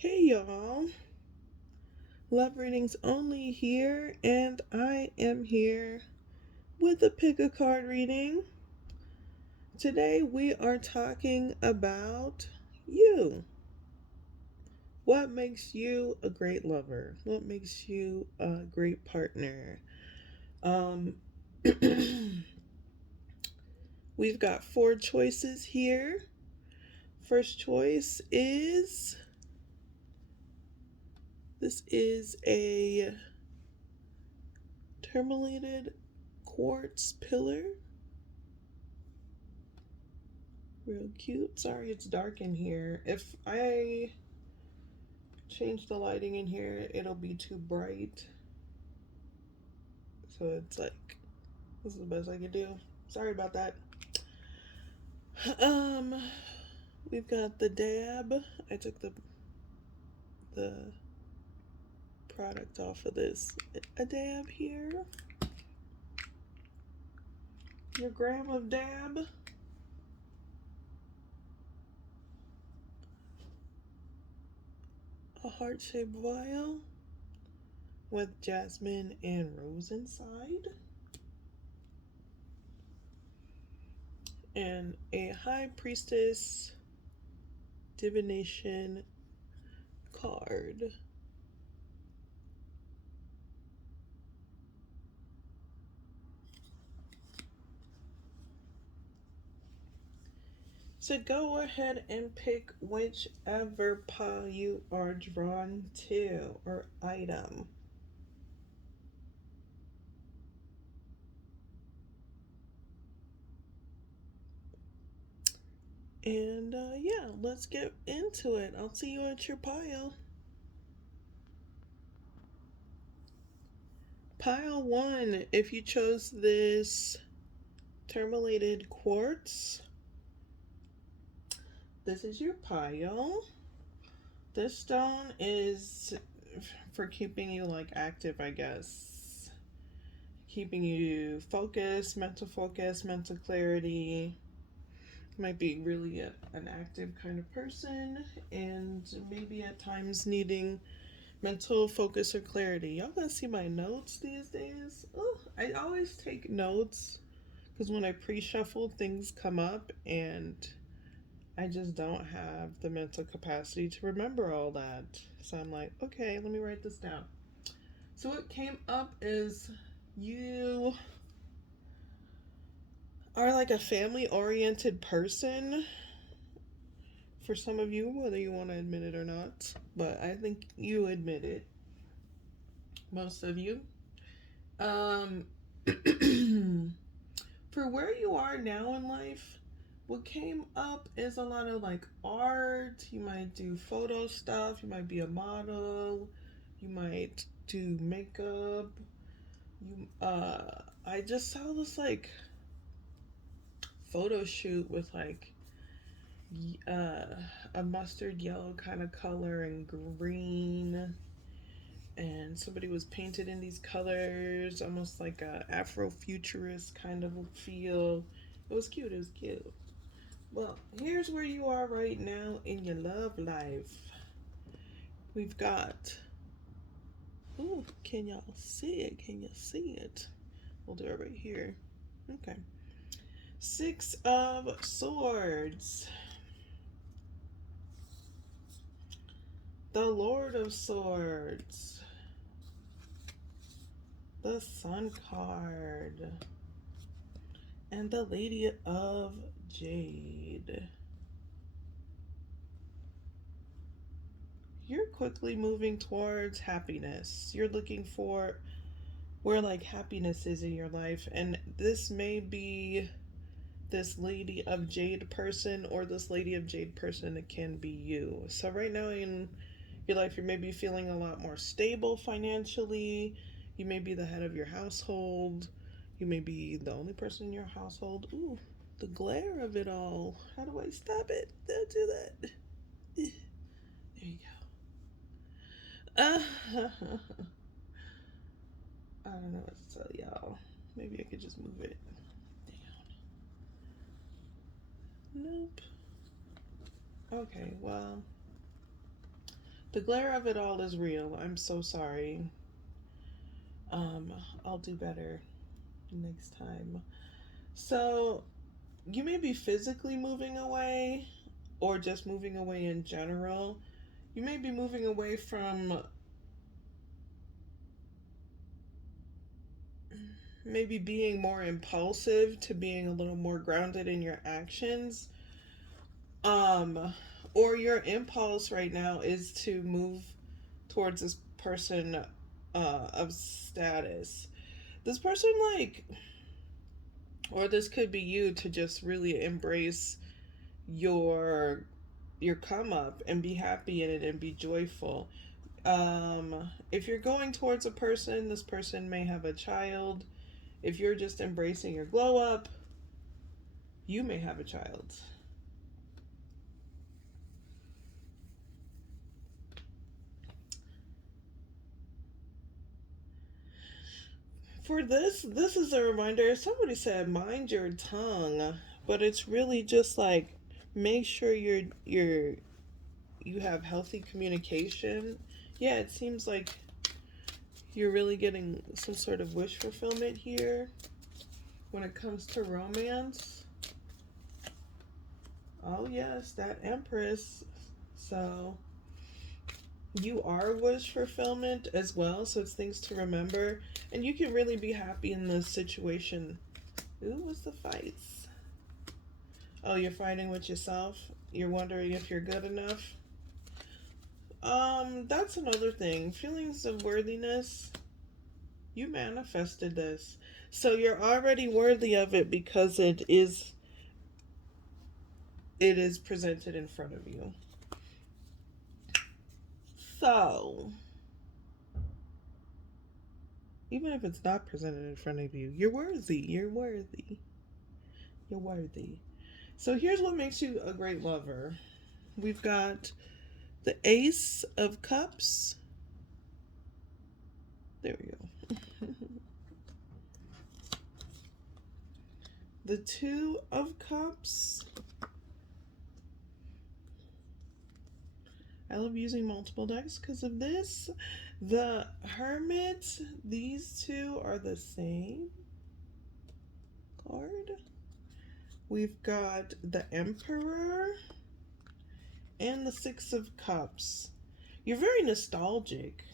Hey y'all, love readings only here, and I am here with a pick a card reading. Today we are talking about you. What makes you a great lover? What makes you a great partner? Um, we've got 4 choices here. First choice is this is a tourmalated quartz pillar. Real cute. Sorry it's dark in here. If I change the lighting in here, it'll be too bright. So it's like, this is the best I can do. Sorry about that. Um, we've got the dab. I took the product off of this. A dab here. Your gram of dab. A heart-shaped vial with jasmine and rose inside. And a high priestess divination card. So go ahead and pick whichever pile you are drawn to or item. And yeah, let's get into it. I'll see you at your pile. Pile 1, if you chose this tourmalated quartz, this is your pile. This stone is for keeping you like active, I guess. Keeping you focused, mental clarity. Might be really an active kind of person, and maybe at times needing mental focus or clarity. Y'all gonna see my notes these days? Oh, I always take notes because when I pre-shuffle, things come up and I just don't have the mental capacity to remember all that. So I'm like, okay, let me write this down. So what came up is you are like a family oriented person. For some of you, whether you want to admit it or not, but I think you admit it. Most of you. Um, for where you are now in life, what came up is a lot of like art. You might do photo stuff. You might be a model. You might do makeup. I just saw this like photo shoot with like uh, a mustard yellow kind of color and green, and somebody was painted in these colors, almost like a Afrofuturist kind of feel. It was cute. It was cute. Well, here's where you are right now in your love life. We've got. Ooh, can y'all see it? Can you see it? We'll do it right here. Okay. 6 of Swords. The Lord of Swords. The Sun card. And the Lady of Jade. You're quickly moving towards happiness. You're looking for where like happiness is in your life, and this may be this Lady of Jade person, or this Lady of Jade person, it can be you. So right now in your life, you may be feeling a lot more stable financially. You may be the head of your household. You may be the only person in your household. Ooh, the glare of it all. How do I stop it? Don't do that. There you go. I don't know what to tell y'all. Maybe I could just move it down. Nope. Okay, well, The glare of it all is real. I'm so sorry. Um, I'll do better next time. So, you may be physically moving away or just moving away in general. You may be moving away from maybe being more impulsive to being a little more grounded in your actions. Um, or your impulse right now is to move towards this person of status. This person, like, or this could be you to just really embrace your your come up and be happy in it and be joyful. If you're going towards a person, this person may have a child. If you're just embracing your glow up, you may have a child. For this is a reminder. Somebody said mind your tongue, but it's really just like make sure you have healthy communication. Yeah, it seems like you're really getting some sort of wish fulfillment here when it comes to romance. Oh yes, that Empress. So you are wish fulfillment as well, so it's things to remember. And you can really be happy in this situation. Ooh, what's the fights? Oh, you're fighting with yourself? You're wondering if you're good enough? That's another thing. Feelings of worthiness. You manifested this. So you're already worthy of it because it is presented in front of you. So, even if it's not presented in front of you, you're worthy. You're worthy. You're worthy. So here's what makes you a great lover. We've got the Ace of Cups. There we go. The Two of Cups. I love using multiple decks because of this. The Hermit. These two are the same card. We've got the Emperor and the Six of Cups. You're very nostalgic,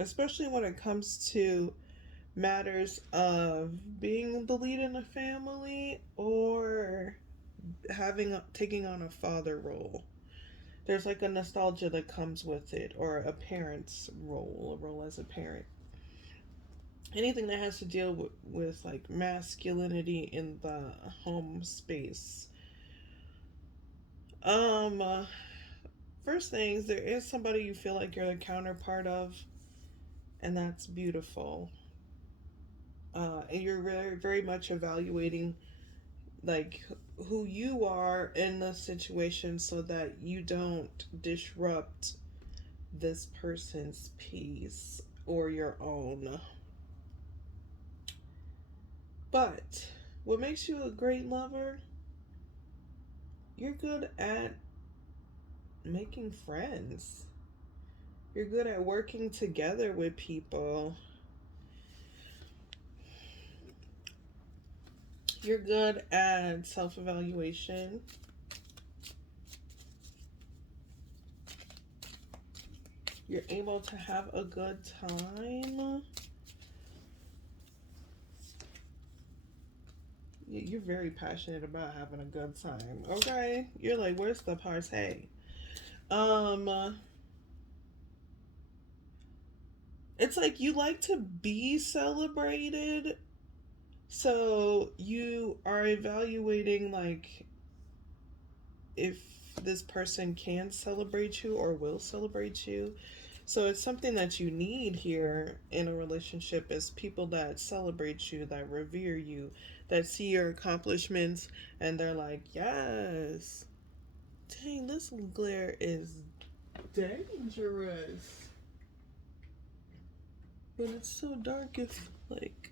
especially when it comes to matters of being the lead in a family or taking on a father role. There's like a nostalgia that comes with it, or a parent's role, a role as a parent. Anything that has to deal with like masculinity in the home space. Um, First things, there is somebody you feel like you're the counterpart of, and that's beautiful. And you're very, very much evaluating like who you are in the situation so that you don't disrupt this person's peace or your own. But what makes you a great lover? You're good at making friends. You're good at working together with people. You're good at self evaluation. You're able to have a good time. You're very passionate about having a good time. Okay? You're like, where's the party? Um, it's like you like to be celebrated. So you are evaluating like if this person can celebrate you or will celebrate you. So it's something that you need here in a relationship is people that celebrate you, that revere you, that see your accomplishments and they're like, yes, dang, this glare is dangerous. But it's so dark if, like,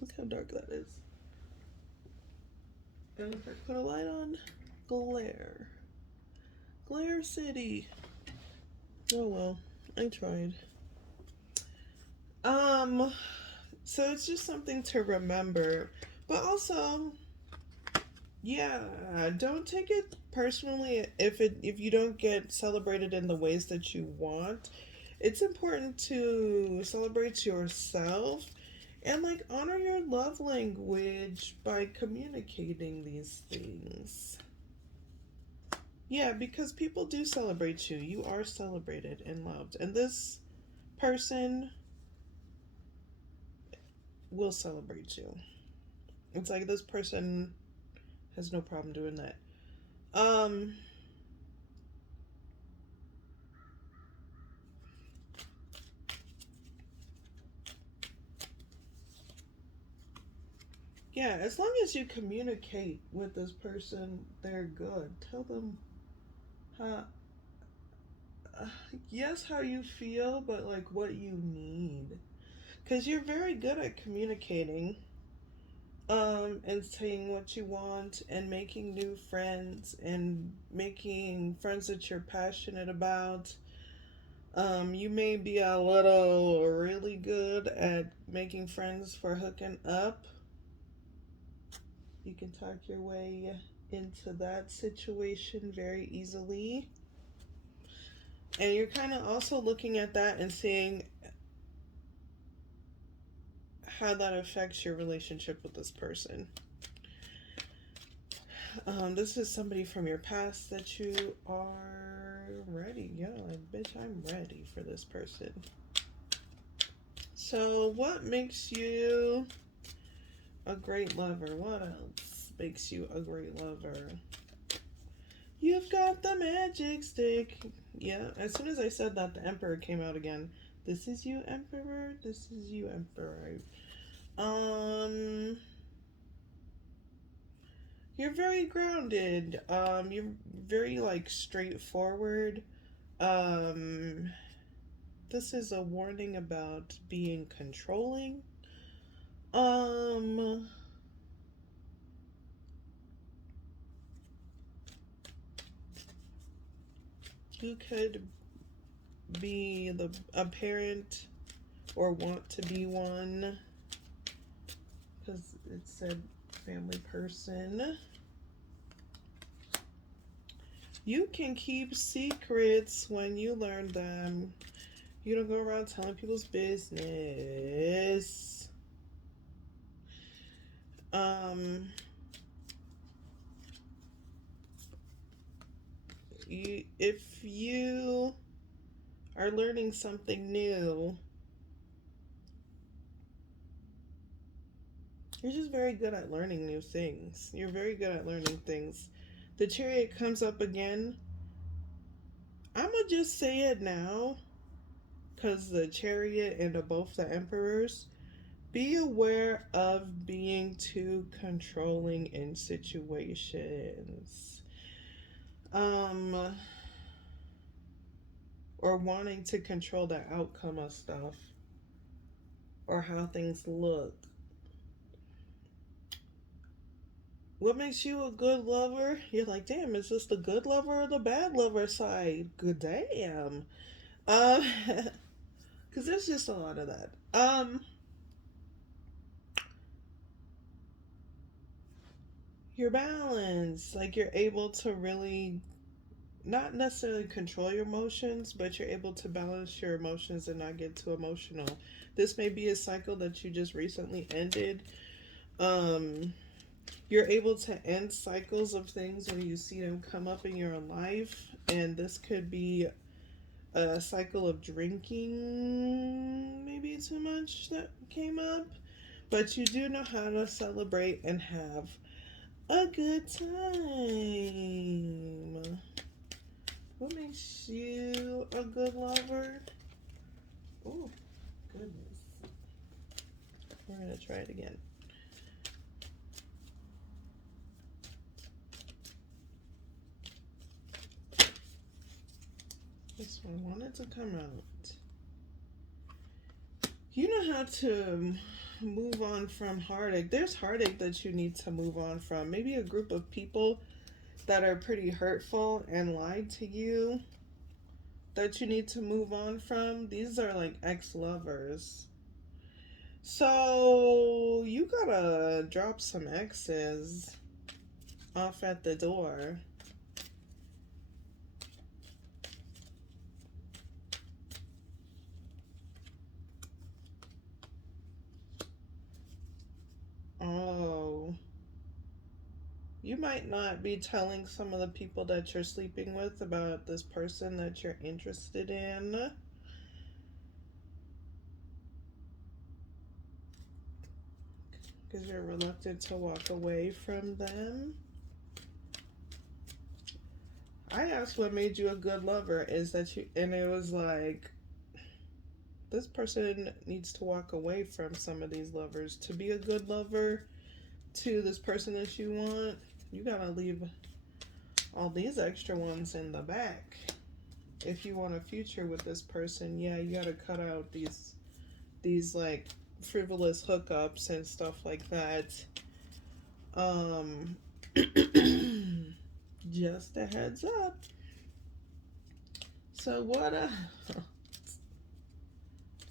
look how dark that is. And if I put a light on, glare. Glare City. Oh well, I tried. Um, so it's just something to remember. But also, yeah, don't take it personally if you don't get celebrated in the ways that you want. It's important to celebrate yourself and like honor your love language by communicating these things. Yeah, because people do celebrate you. You are celebrated and loved. And this person will celebrate you. It's like this person has no problem doing that. Um yeah, as long as you communicate with this person, they're good. Tell them how yes, how you feel, but like what you need. Cuz you're very good at communicating and saying what you want and making new friends and making friends that you're passionate about. You may be a little really good at making friends for hooking up. You can talk your way into that situation very easily. And you're kind of also looking at that and seeing how that affects your relationship with this person. This is somebody from your past that you are ready. Yeah, like, bitch, I'm ready for this person. So, what makes you a great lover? What else makes you a great lover? You've got the magic stick. Yeah, as soon as I said that, the Emperor came out again. This is you, Emperor. This is you, Emperor. Um, you're very grounded. You're very like straightforward. Um, this is a warning about being controlling. Um, you could be a parent or want to be one because it said family person. You can keep secrets when you learn them. You don't go around telling people's business. Um, if you are learning something new, you're just very good at learning new things. You're very good at learning things. The chariot comes up again. I'm gonna just say it now because the chariot and both the emperors. Be aware of being too controlling in situations. Um, or wanting to control the outcome of stuff or how things look. What makes you a good lover? You're like, damn, is this the good lover or the bad lover side? Good damn. Um, because there's just a lot of that. Your balance, like you're able to really not necessarily control your emotions, but you're able to balance your emotions and not get too emotional. This may be a cycle that you just recently ended. Um, you're able to end cycles of things when you see them come up in your life, and this could be a cycle of drinking, maybe too much that came up, but you do know how to celebrate and have a good time. What makes you a good lover? Oh, goodness. We're going to try it again. This one wanted to come out. You know how to move on from heartache. There's heartache that you need to move on from. Maybe a group of people that are pretty hurtful and lied to you. that you need to move on from. These are like ex-lovers. So you gotta drop some exes off at the door. Oh. You might not be telling some of the people that you're sleeping with about this person that you're interested in. Because you're reluctant to walk away from them. I asked what made you a good lover, is that you, and it was like, this person needs to walk away from some of these lovers. To be a good lover to this person that you want, you gotta leave all these extra ones in the back. If you want a future with this person, yeah, you gotta cut out these like frivolous hookups and stuff like that. Just a heads up. So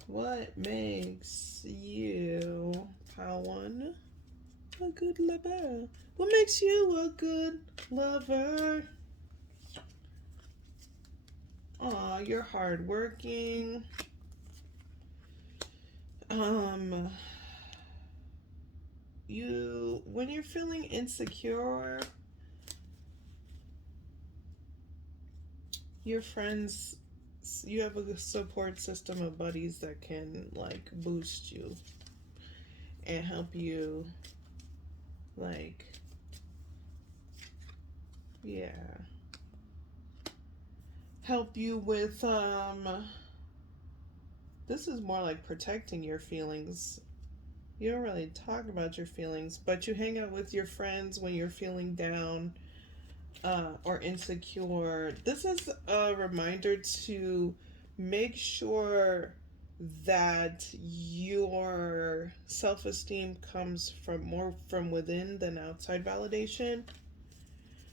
what makes you, Pawan, a good lover? What makes you a good lover? Aw, you're hardworking. When you're feeling insecure, your friends, you have a support system of buddies that can like boost you and help you, like, yeah, help you with this is more like protecting your feelings. You don't really talk about your feelings, but you hang out with your friends when you're feeling down or insecure. This is a reminder to make sure that your self-esteem comes from more from within than outside validation.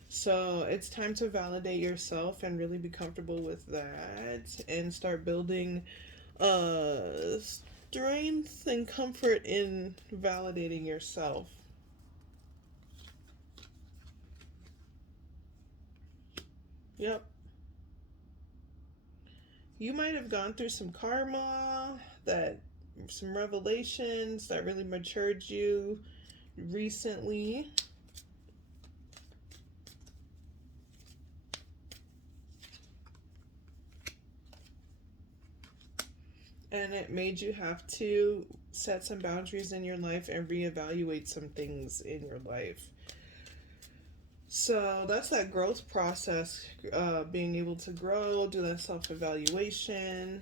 So it's time to validate yourself and really be comfortable with that and start building strength and comfort in validating yourself. Yep. You might have gone through some karma, that some revelations that really matured you recently. And it made you have to set some boundaries in your life and reevaluate some things in your life. So that's that growth process, being able to grow, do that self-evaluation.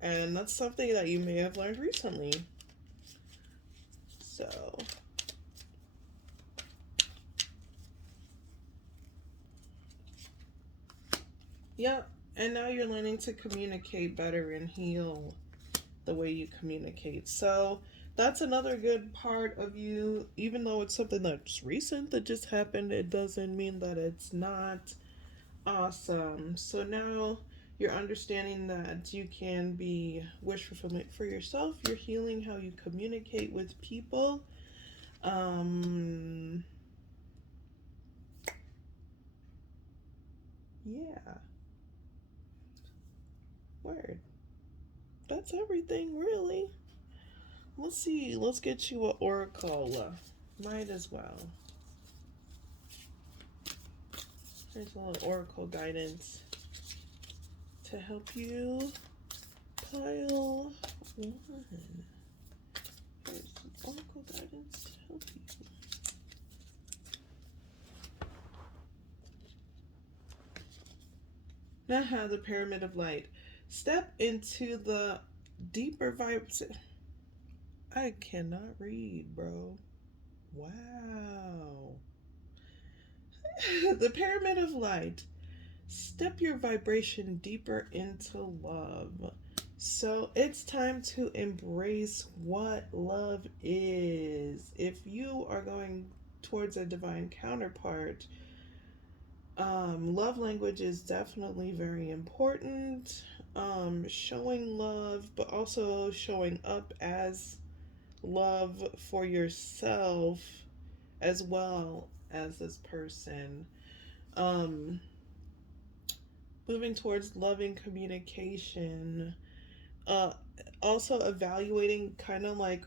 And that's something that you may have learned recently. So, yep. And now you're learning to communicate better and heal the way you communicate. So that's another good part of you. Even though it's something that's recent that just happened, it doesn't mean that it's not awesome. So now you're understanding that you can be wish fulfillment for yourself. You're healing how you communicate with people. Yeah. Word. That's everything, really. Let's see. Let's get you an oracle. Might as well. There's a little oracle guidance to help you. Pile 1. There's some oracle guidance to help you. Now, the Pyramid of Light. Step into the deeper vibes. I cannot read, bro. Wow. The Pyramid of Light. Step your vibration deeper into love. So it's time to embrace what love is. If you are going towards a divine counterpart, Love language is definitely very important. Showing love, but also showing up as love for yourself as well as this person. Um, Moving towards loving communication. Uh, Also evaluating kind of like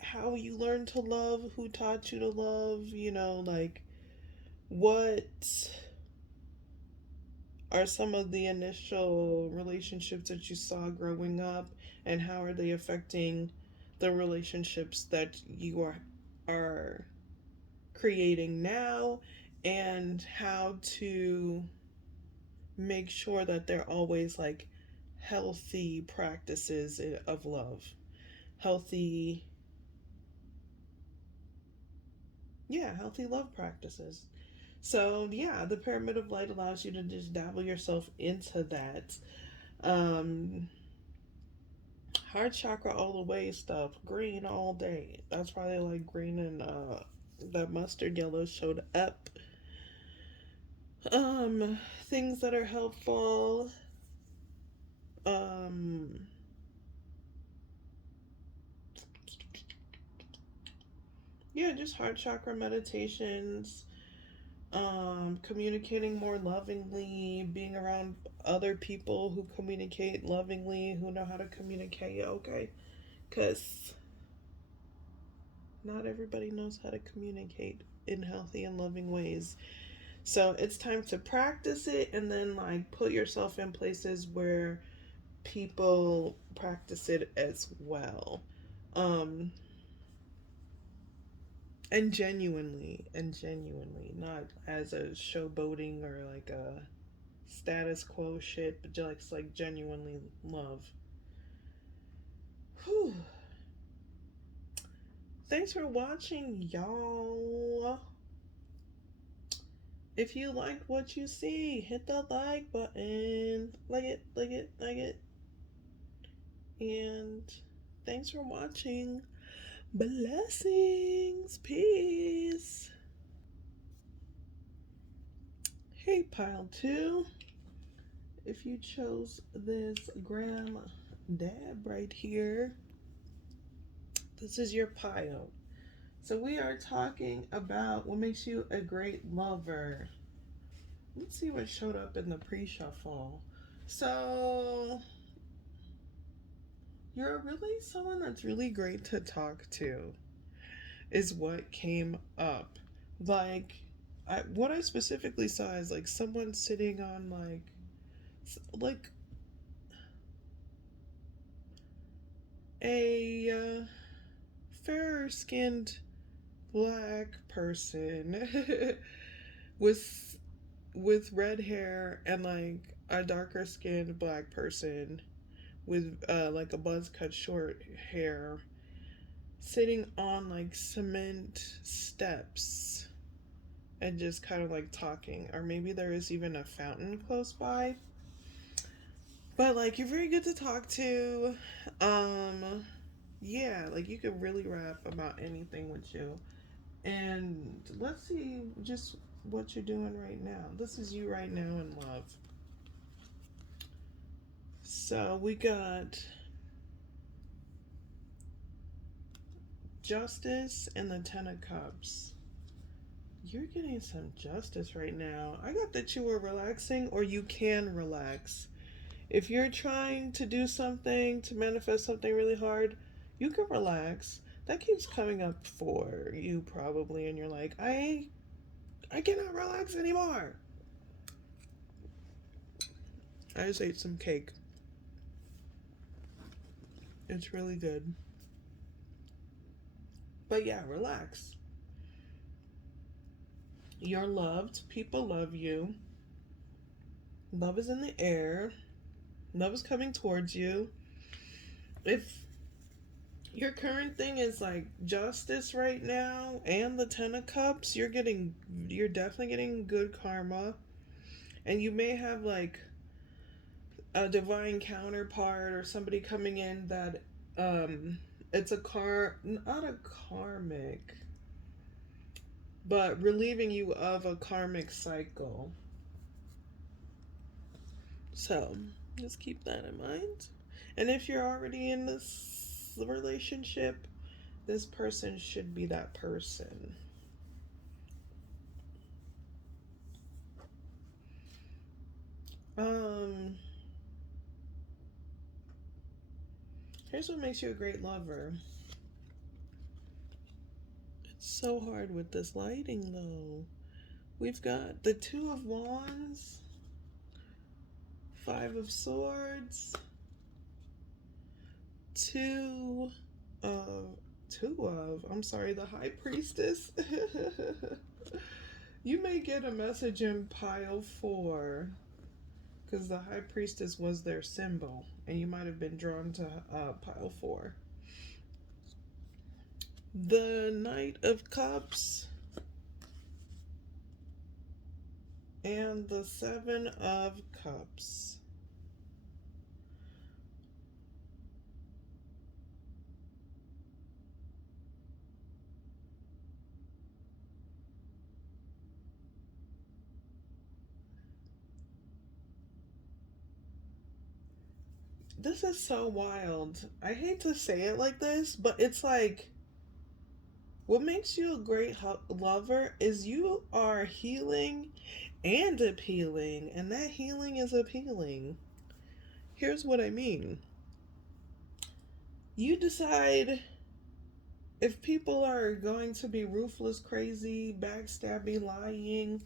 how you learned to love, who taught you to love, like what are some of the initial relationships that you saw growing up, and how are they affecting the relationships that you are creating now, and how to make sure that they're always like healthy practices of love, healthy, yeah, healthy love practices. So yeah, the pyramid of light allows you to just dabble yourself into that. um Heart chakra all the way stuff, green all day. That's why they like green, and that mustard yellow showed up. Things that are helpful. Um yeah, just heart chakra meditations, communicating more lovingly, being around other people who communicate lovingly, who know how to communicate, okay? Because not everybody knows how to communicate in healthy and loving ways. So it's time to practice it, and then like put yourself in places where people practice it as well. Um, and genuinely, not as a showboating or like a status quo shit, but just like genuinely love. Whew. Thanks for watching, y'all. If you liked what you see, hit the like button. Like it. And thanks for watching. Blessings. Peace. Hey, Pile 2. If you chose this Gram Dab right here, this is your pile. So we are talking about what makes you a great lover. Let's see what showed up in the pre-shuffle. So you're really someone that's really great to talk to, is what came up. Like, what I specifically saw is like someone sitting on like a fairer skinned black person with red hair, and like a darker skinned black person with like a buzz cut short hair, sitting on like cement steps and just kind of like talking, or maybe there is even a fountain close by. But like, you're very good to talk to. um yeah, like you could really rap about anything with you. And let's see just what you're doing right now. This is you right now in love. So we got justice and the Ten of Cups. You're getting some justice right now. I got that you were relaxing, or you can relax. If you're trying to do something, to manifest something really hard, you can relax. That keeps coming up for you probably, and you're like, I cannot relax anymore. I just ate some cake. It's really good. But yeah, relax. You're loved. People love you. Love is in the air. Love is coming towards you. If your current thing is like justice right now and the Ten of Cups, you're definitely getting good karma. And you may have like a divine counterpart or somebody coming in that it's not a karmic. but relieving you of a karmic cycle. So just keep that in mind. And if you're already in this relationship, this person should be that person. Um, Here's what makes you a great lover. It's so hard with this lighting, though. We've got the Two of Wands, Five of Swords, two of, the High Priestess. You may get a message in pile 4 because the High Priestess was their symbol, and you might have been drawn to pile 4. The Knight of Cups and the Seven of Cups. This is so wild. I hate to say it like this, but it's like, what makes you a great lover is you are healing and appealing, and that healing is appealing. Here's what I mean. You decide if people are going to be ruthless, crazy, backstabby, lying.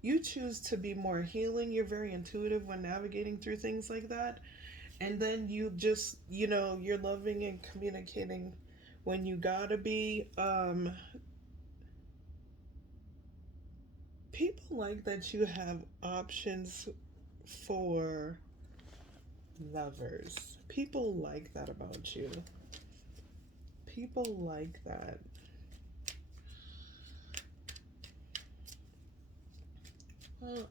You choose to be more healing. You're very intuitive when navigating through things like that. And then you just, you're loving and communicating when you gotta be. People like that you have options for lovers. People like that about you. People like that. Well,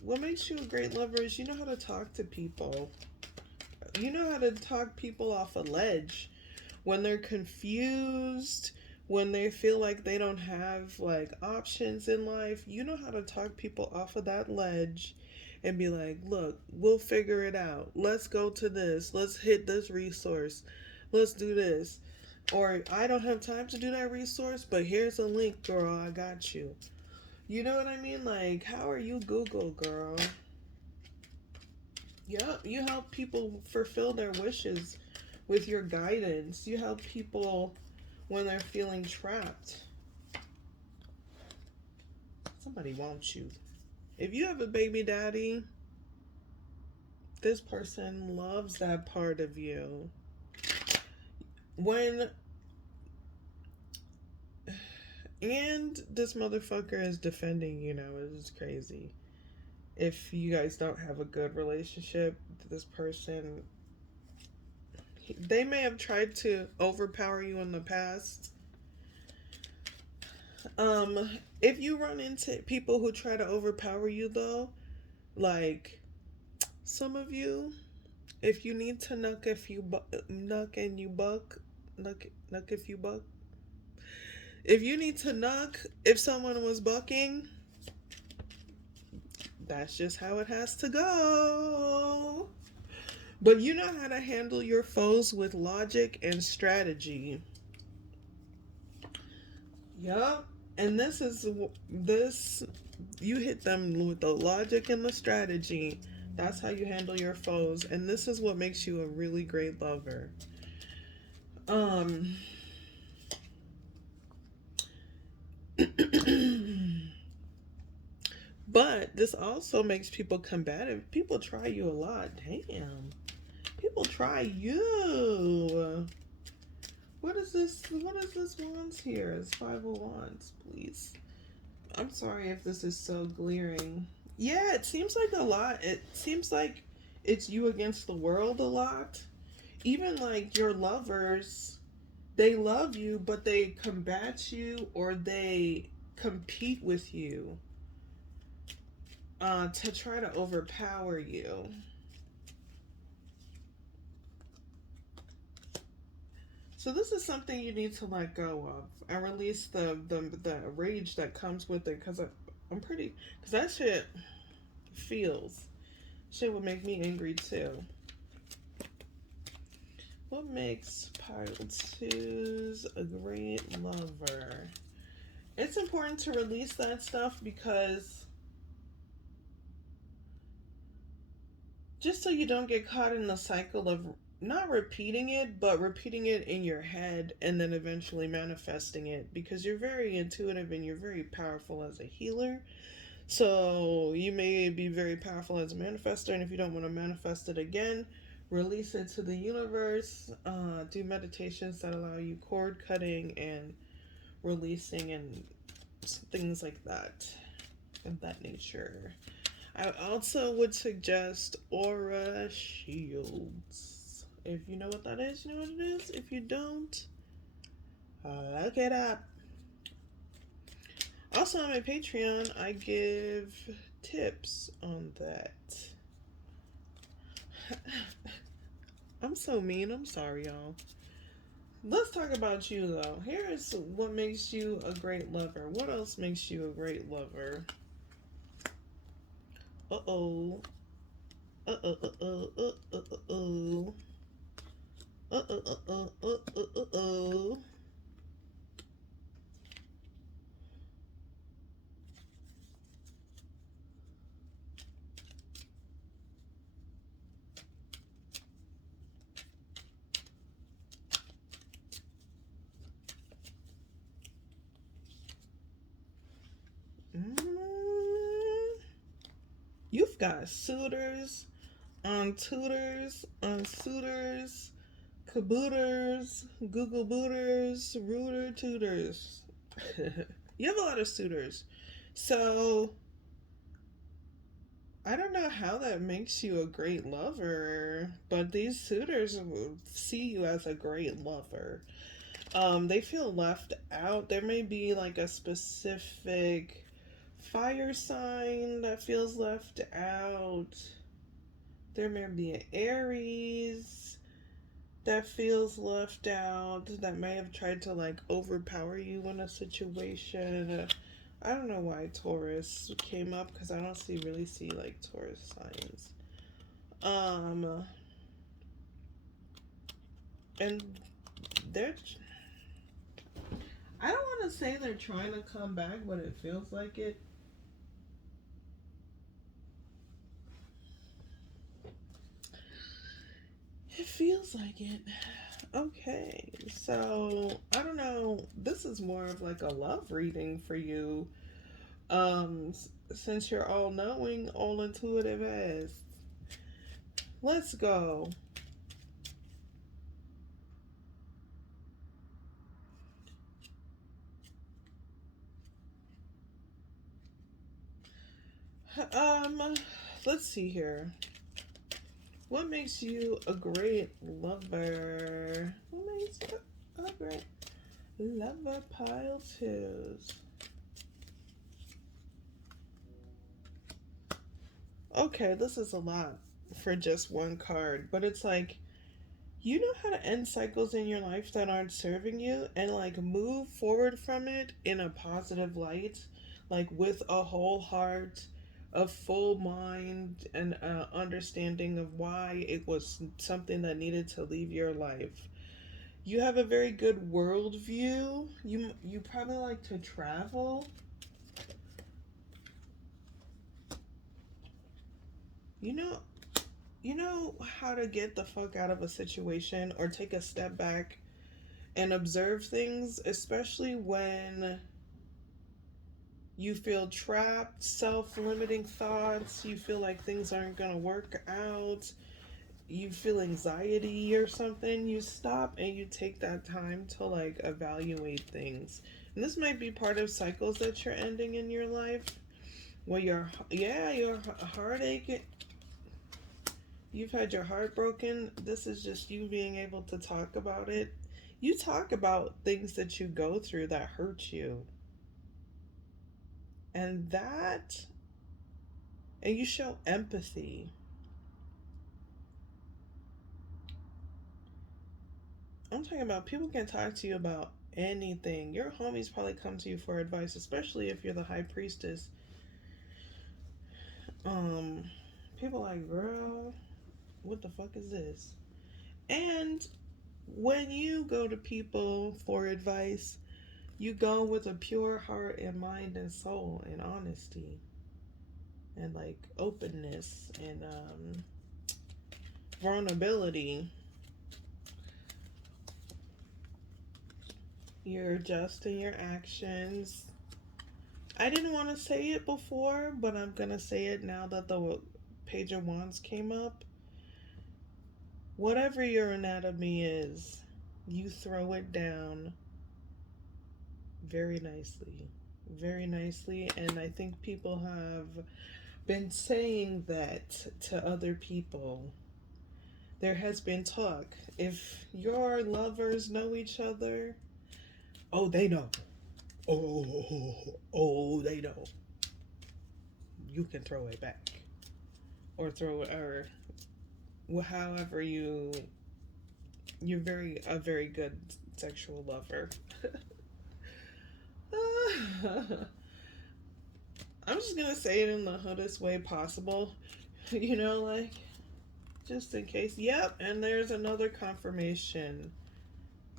what makes you a great lover is you know how to talk to people. You know how to talk people off a ledge when they're confused, when they feel like they don't have options in life. You know how to talk people off of that ledge and be like, look, we'll figure it out. Let's go to this. Let's hit this resource. Let's do this. Or, I don't have time to do that resource, but here's a link, girl. I got you. You know what I mean? Like, how are you Google, girl? Yep, you help people fulfill their wishes with your guidance. You help people when they're feeling trapped. Somebody wants you. If you have a baby daddy, this person loves that part of you. And this motherfucker is defending you now. It's crazy. If you guys don't have a good relationship, this person, they may have tried to overpower you in the past. If you run into people who try to overpower you, though, like some of you, if you need to knuck if you knuck and you buck, knuck if you buck. If you need to knuck if someone was bucking, that's just how it has to go. But you know how to handle your foes with logic and strategy. Yup. And this, you hit them with the logic and the strategy. That's how you handle your foes. And this is what makes you a really great lover. But this also makes people combative. People try you a lot. Damn. People try you. What is this? What is this wands here? It's 5 of wands, please. I'm sorry if this is so glaring. Yeah, it seems like a lot. It seems like it's you against the world a lot. Even like your lovers, they love you, but they combat you or they compete with you to try to overpower you. So this is something you need to let go of and release the rage that comes with it. Because I'm pretty, because that feels shit would make me angry too. What makes pile twos a great lover? It's important to release that stuff because just so you don't get caught in the cycle of not repeating it, but repeating it in your head and then eventually manifesting it, because you're very intuitive and you're very powerful as a healer. So you may be very powerful as a manifester, and if you don't want to manifest it again, release it to the universe. Do meditations that allow you cord cutting and releasing and things like that, of that nature. I also would suggest aura shields. If you know what that is, you know what it is. If you don't, look it up. Also on my Patreon, I give tips on that. I'm so mean. I'm sorry, y'all. Let's talk about you, though. Here is what makes you a great lover. What else makes you a great lover? Uh-oh. Uh-oh. Uh-oh. Uh-oh. Uh-oh. Uh-oh. Uh-oh. Uh-oh. You've got suitors, on tutors, on suitors, cabooters, Google booters, rooter tutors. You have a lot of suitors. So, I don't know how that makes you a great lover, but these suitors see you as a great lover. They feel left out. There may be like a specific fire sign that feels left out. There may be an Aries that feels left out, that may have tried to like overpower you in a situation. I don't know why Taurus came up because I don't really see like Taurus signs. And they're, I don't want to say they're trying to come back, but it feels like it. It feels like it. Okay, so I don't know. This is more of like a love reading for you. Since you're all knowing, all intuitive as. Let's go. Um, let's see here. What makes you a great lover? What makes you a great lover? Pile twos. Okay, this is a lot for just one card, but it's like you know how to end cycles in your life that aren't serving you and like move forward from it in a positive light, like with a whole heart, a full mind, and understanding of why it was something that needed to leave your life. You have a very good world view. You probably like to travel. You know you know how to get the fuck out of a situation or take a step back and observe things, especially when you feel trapped, self-limiting thoughts, you feel like things aren't going to work out, you feel anxiety or something. You stop and you take that time to like evaluate things. And this might be part of cycles that you're ending in your life where your heartache, you've had your heart broken. This is just you being able to talk about it. You talk about things that you go through that hurt you. And you show empathy. I'm talking about people can talk to you about anything. Your homies probably come to you for advice, especially if you're the high priestess. Um, People like, girl, what the fuck is this? And when you go to people for advice, you go with a pure heart and mind and soul and honesty and like openness and vulnerability. You're just in your actions. I didn't want to say it before, but I'm gonna say it now that the Page of Wands came up. Whatever your anatomy is, you throw it down very nicely. Very nicely. And I think people have been saying that to other people. There has been talk. If your lovers know each other, oh, they know. Oh, they know. You can throw it back. Or throw it, or however you're a very good sexual lover. I'm just gonna say it in the hoodest way possible. You know, like, just in case. Yep, and there's another confirmation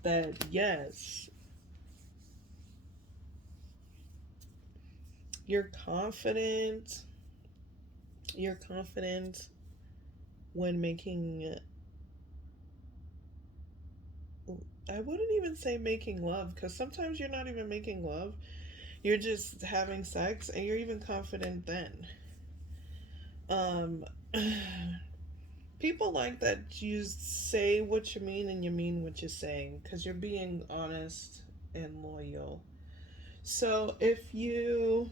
that yes, you're confident. You're confident when making. I wouldn't even say making love, because sometimes you're not even making love. You're just having sex, and you're even confident then. Um, People like that you say what you mean and you mean what you're saying, because you're being honest and loyal. So if you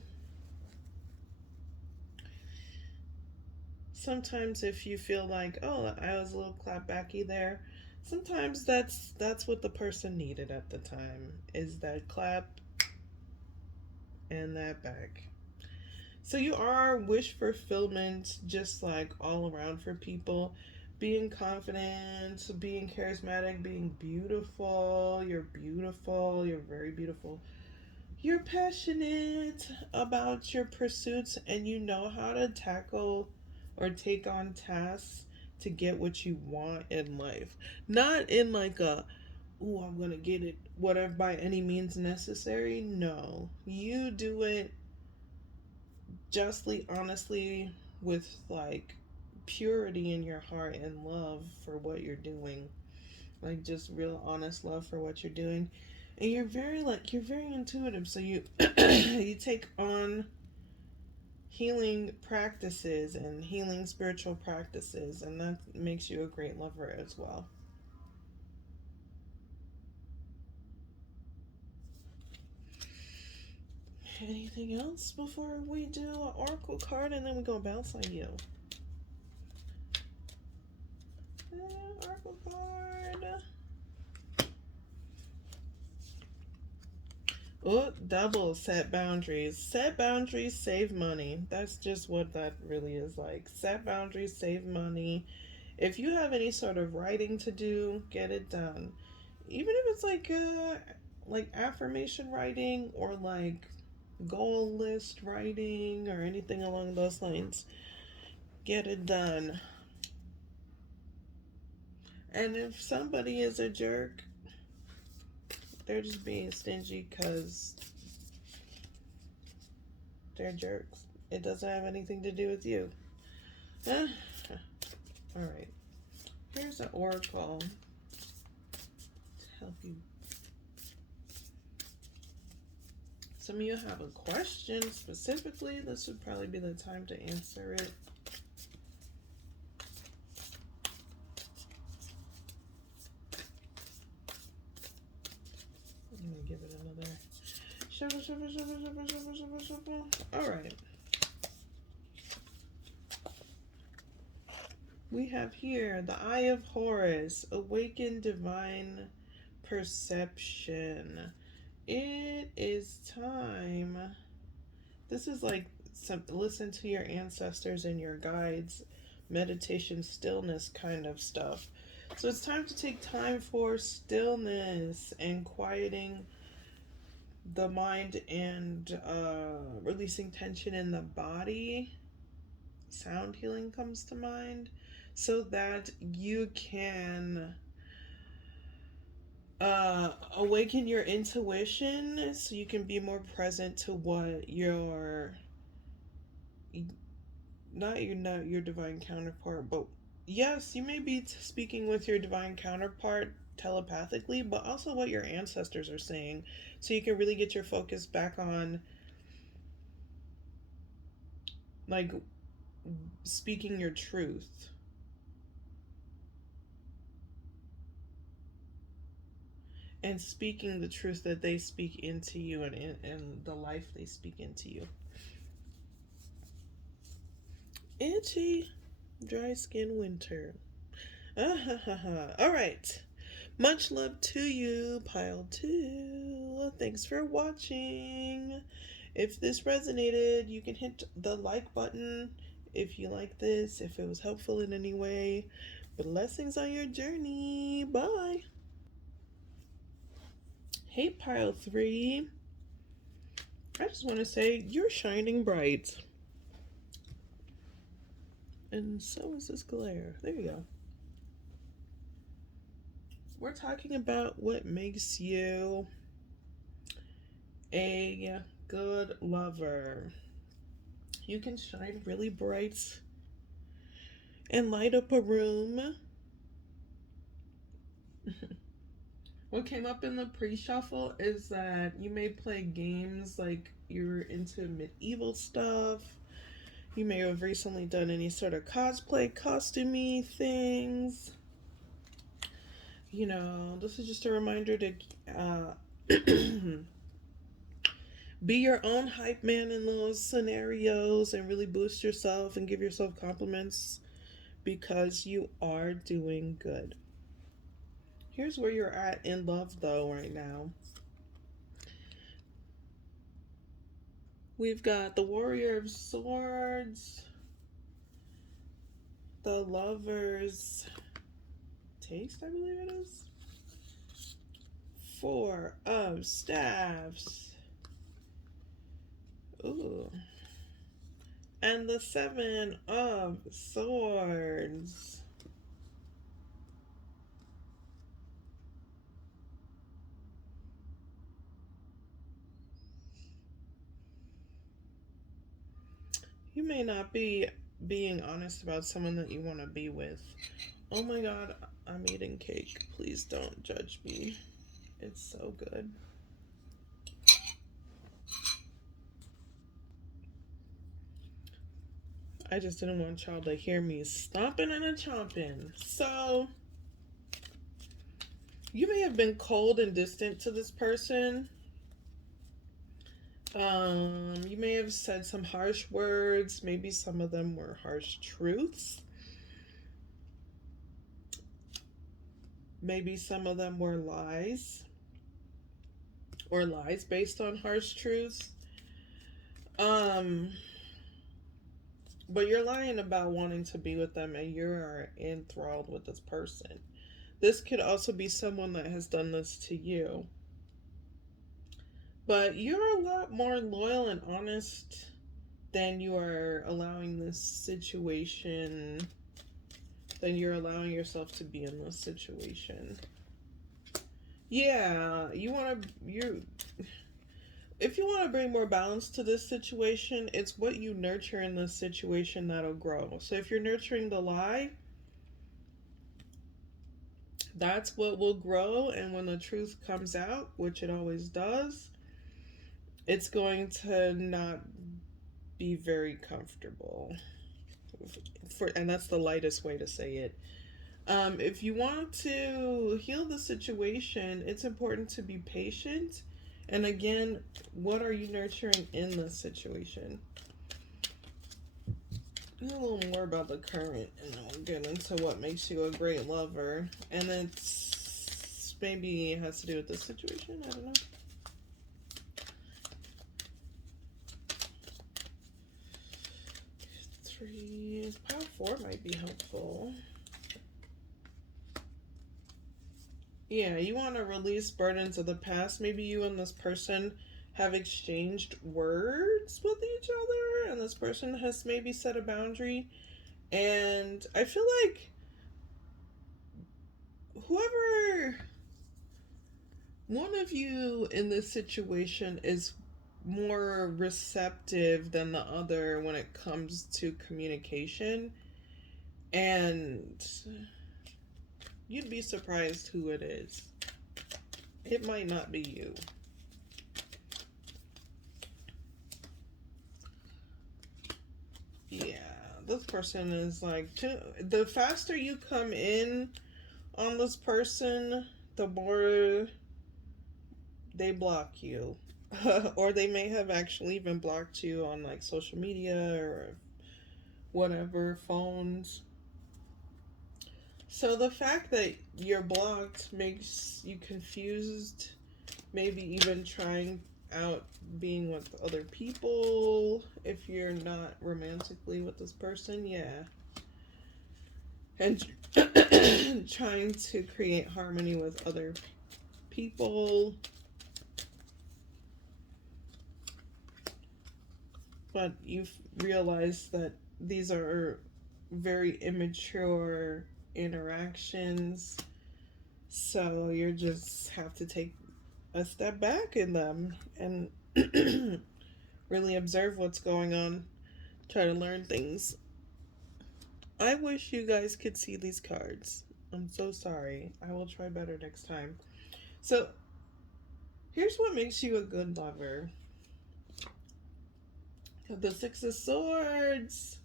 sometimes if you feel like, oh, I was a little clapbacky there, sometimes that's what the person needed at the time, is that clap and that back. So you are wish fulfillment, just like all around for people. Being confident, being charismatic, being beautiful. You're beautiful. You're very beautiful. You're passionate about your pursuits, and you know how to tackle or take on tasks to get what you want in life. Not in like a, oh, I'm gonna get it whatever by any means necessary. No, you do it justly, honestly, with like purity in your heart and love for what you're doing. Like just real honest love for what you're doing. And you're very intuitive, so you you take on healing practices and healing spiritual practices, and that makes you a great lover as well. Anything else before we do an oracle card and then we go bounce on you? Oracle card. Oh, double set boundaries. Set boundaries, save money. That's just what that really is like. Set boundaries, save money. If you have any sort of writing to do, get it done. Even if it's like affirmation writing or like goal list writing or anything along those lines, get it done. And if somebody is a jerk, they're just being stingy because they're jerks. It doesn't have anything to do with you. All right. Here's an oracle to help you. Some of you have a question specifically. This would probably be the time to answer it. I'm going to give it another shuffle. All right. We have here the Eye of Horus, awaken divine perception. It is time. This is like some listen to your ancestors and your guides, meditation, stillness kind of stuff. So it's time to take time for stillness and quieting the mind and releasing tension in the body. Sound healing comes to mind so that you can awaken your intuition so you can be more present to what your not your divine counterpart, but yes, you may be speaking with your divine counterpart telepathically, but also what your ancestors are saying, so you can really get your focus back on like speaking your truth and speaking the truth that they speak into you and the life they speak into you. Itchy, dry skin winter. All right. Much love to you, pile 2. Thanks for watching. If this resonated, you can hit the like button if you like this, if it was helpful in any way. Blessings on your journey. Bye. Hey, pile 3. I just want to say you're shining bright. And so is this glare. There you go. We're talking about what makes you a good lover. You can shine really bright and light up a room. What came up in the pre-shuffle is that you may play games like you're into medieval stuff. You may have recently done any sort of cosplay, costumey things. You know, this is just a reminder to be your own hype man in those scenarios and really boost yourself and give yourself compliments because you are doing good. Here's where you're at in love, though, right now. We've got the Warrior of Swords, the Lover's Taste, I believe it is. 4 of Staffs. Ooh. And the 7 of Swords. You may not be being honest about someone that you want to be with. Oh my god, I'm eating cake. Please don't judge me. It's so good. I just didn't want y'all to hear me stomping and a chomping. So, you may have been cold and distant to this person. You may have said some harsh words. Maybe some of them were harsh truths. Maybe some of them were lies. Or lies based on harsh truths. But you're lying about wanting to be with them and you're enthralled with this person. This could also be someone that has done this to you. But you're a lot more loyal and honest than you are allowing this situation, than you're allowing yourself to be in this situation. Yeah, if you want to bring more balance to this situation, it's what you nurture in this situation that'll grow. So if you're nurturing the lie, that's what will grow. And when the truth comes out, which it always does, it's going to not be very comfortable. And that's the lightest way to say it. If you want to heal the situation, it's important to be patient. And again, what are you nurturing in this situation? A little more about the current, and then we'll get into what makes you a great lover. And it's maybe it has to do with this situation. I don't know. Pile 4 might be helpful. Yeah, you want to release burdens of the past. Maybe you and this person have exchanged words with each other, and this person has maybe set a boundary. And I feel like whoever, one of you in this situation is more receptive than the other when it comes to communication. And you'd be surprised who it is. It might not be you. Yeah, this person is like, the faster you come in on this person, the more they block you. Or they may have actually even blocked you on like social media or whatever, phones. So the fact that you're blocked makes you confused, maybe even trying out being with other people if you're not romantically with this person, yeah. And trying to create harmony with other people. But you've realized that these are very immature interactions. So you just have to take a step back in them and really observe what's going on. Try to learn things. I wish you guys could see these cards. I'm so sorry. I will try better next time. So, here's what makes you a good lover. The Six of Swords,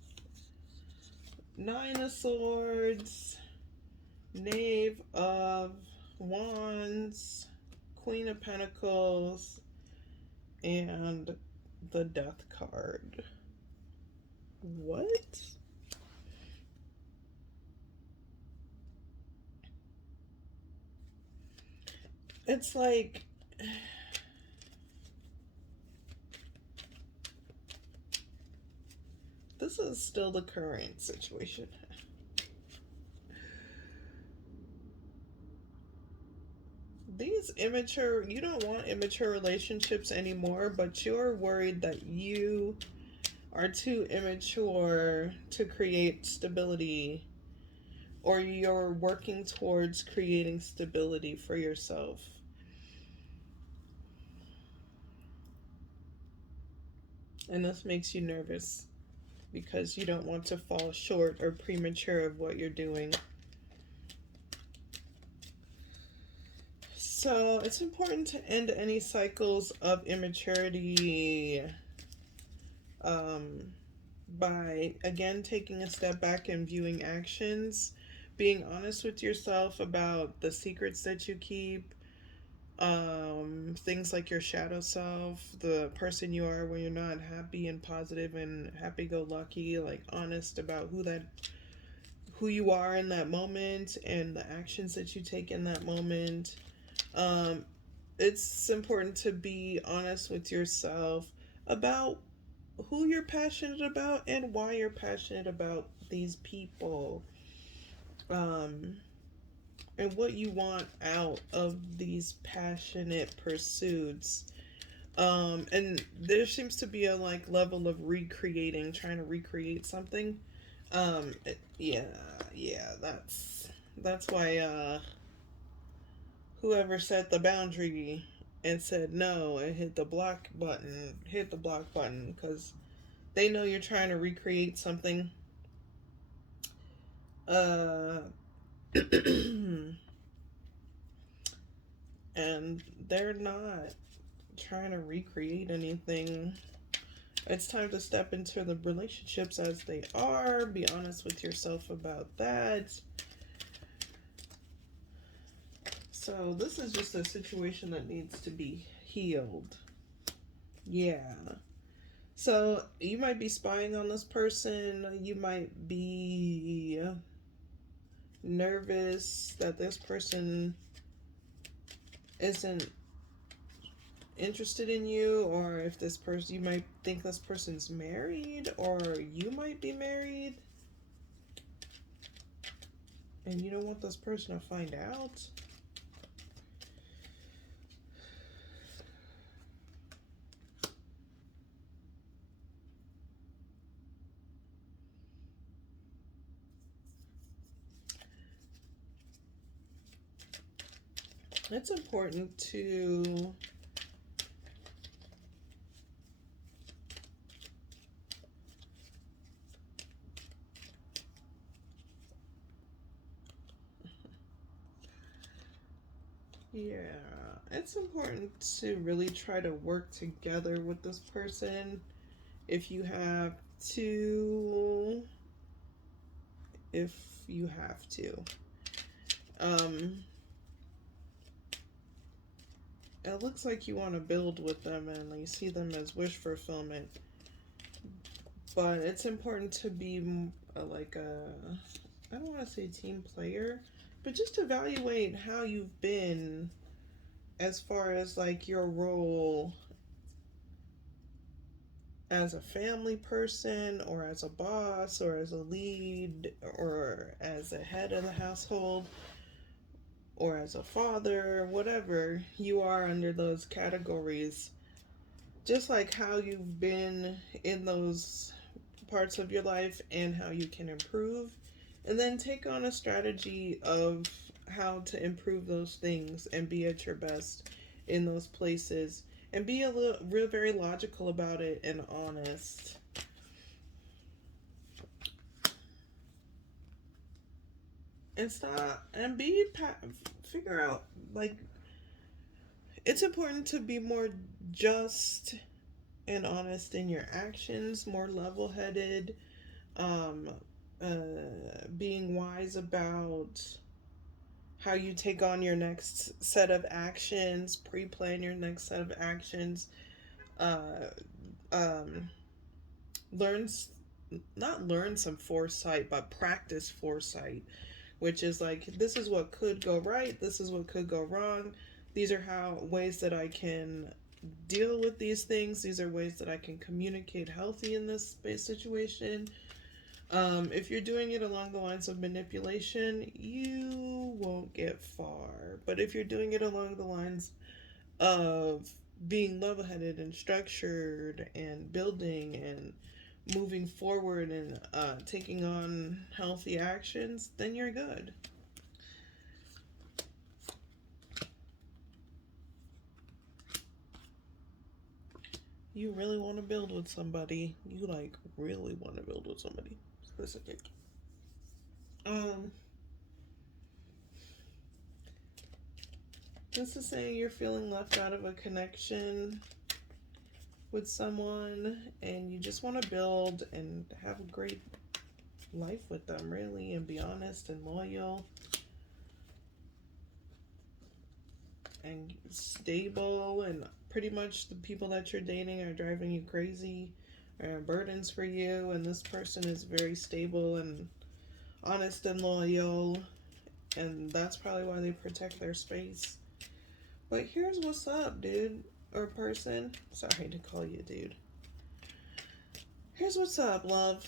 Nine of Swords, Knave of Wands, Queen of Pentacles, and the Death card. What? It's like, this is still the current situation. These immature, you don't want immature relationships anymore, but you're worried that you are too immature to create stability, or you're working towards creating stability for yourself. And this makes you nervous because you don't want to fall short or premature of what you're doing. So it's important to end any cycles of immaturity by, again, taking a step back and viewing actions, being honest with yourself about the secrets that you keep, things like your shadow self, the person you are when you're not happy and positive and happy-go-lucky, like honest about who you are in that moment and the actions that you take in that moment. It's important to be honest with yourself about who you're passionate about and why you're passionate about these people. And what you want out of these passionate pursuits. And there seems to be a like level of recreating, trying to recreate something. Yeah, that's why whoever set the boundary and said no and hit the block button, because they know you're trying to recreate something. And they're not trying to recreate anything. It's time to step into the relationships as they are. Be honest with yourself about that. So this is just a situation that needs to be healed. Yeah. So you might be spying on this person. You might be nervous that this person isn't interested in you, or if this person, you might think this person's married, or you might be married and you don't want this person to find out. It's important to yeah, it's important to really try to work together with this person if you have to. If you have to. Um, it looks like you want to build with them and you see them as wish fulfillment, but it's important to be like a, I don't want to say team player, but just evaluate how you've been as far as like your role as a family person or as a boss or as a lead or as a head of the household or as a father, whatever you are under those categories, just like how you've been in those parts of your life and how you can improve, and then take on a strategy of how to improve those things and be at your best in those places and be a little real very logical about it and honest. It's not and figure out like it's important to be more just and honest in your actions, more level-headed, um being wise about how you take on your next set of actions, pre-plan your next set of actions, uh, um, learn, not learn some foresight, but practice foresight, which is like, this is what could go right, this is what could go wrong, these are how ways that I can deal with these things, these are ways that I can communicate healthy in this space situation. If you're doing it along the lines of manipulation, you won't get far. But if you're doing it along the lines of being level headed and structured and building and moving forward and taking on healthy actions, then you're good. You really want to build with somebody. You like really want to build with somebody. Specific. Um, this is saying you're feeling left out of a connection with someone and you just want to build and have a great life with them, really, and be honest and loyal and stable, and pretty much the people that you're dating are driving you crazy or burdens for you, and this person is very stable and honest and loyal, and that's probably why they protect their space. But here's what's up, dude, or person. Sorry to call you dude. Here's what's up, love.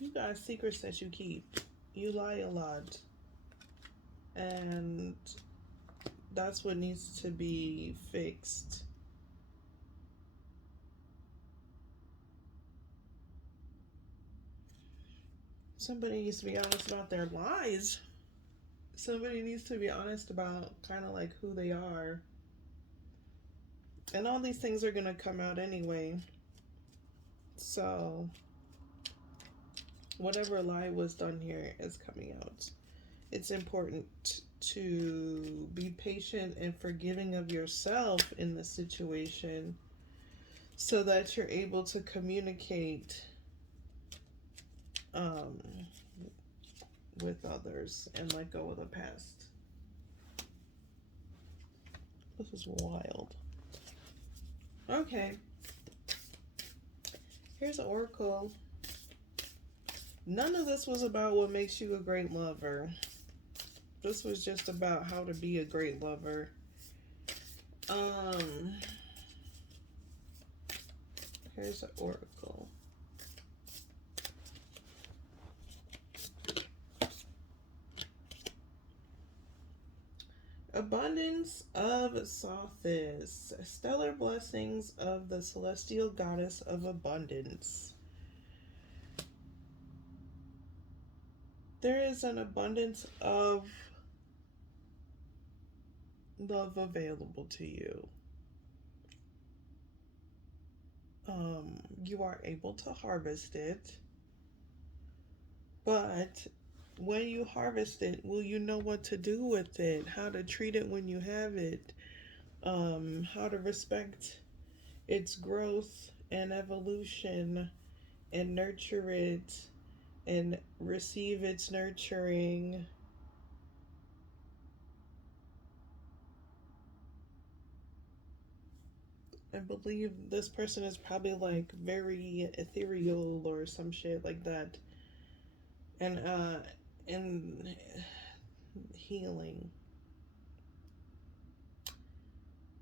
You got secrets that you keep. You lie a lot. And that's what needs to be fixed. Somebody needs to be honest about their lies. Somebody needs to be honest about kind of like who they are. And all these things are going to come out anyway. So, whatever lie was done here is coming out. It's important to be patient and forgiving of yourself in this situation so that you're able to communicate with others and let go of the past. This is wild. Okay. Here's an oracle. None of this was about what makes you a great lover. This was just about how to be a great lover. Here's an oracle. Abundance of Sothis, stellar blessings of the celestial goddess of abundance. There is an abundance of love available to you. You are able to harvest it, but when you harvest it, will you know what to do with it? How to treat it when you have it? How to respect its growth and evolution and nurture it and receive its nurturing. I believe this person is probably like very ethereal or some shit like that. And healing.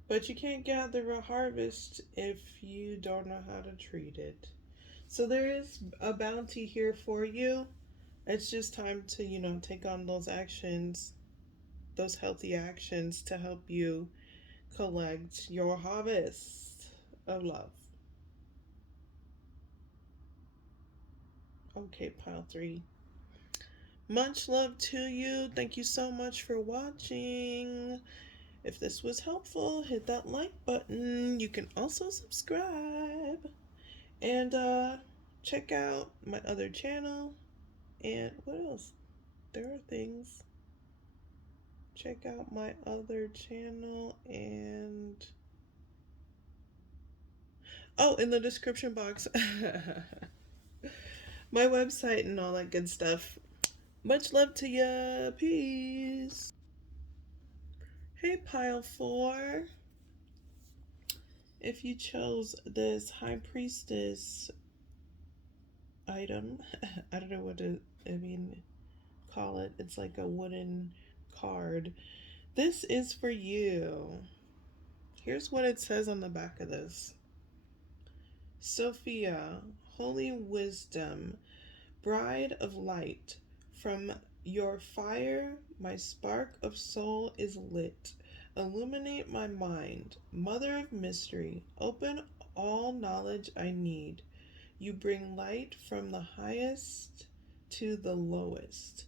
But you can't gather a harvest if you don't know how to treat it. So there is a bounty here for you. It's just time to, take on those actions, those healthy actions to help you collect your harvest of love. Okay, pile three. Much love to you. Thank you so much for watching. If this was helpful, hit that like button. You can also subscribe. And check out my other channel. And what else? There are things. Check out my other channel and in the description box. My website and all that good stuff. Much love to ya. Peace. Hey, pile four. If you chose this High Priestess item, I don't know what to, call it. It's like a wooden card. This is for you. Here's what it says on the back of this. Sophia, holy wisdom, bride of light, from your fire my spark of soul is lit. Illuminate my mind, mother of mystery, open all knowledge I need. You bring light from the highest to the lowest,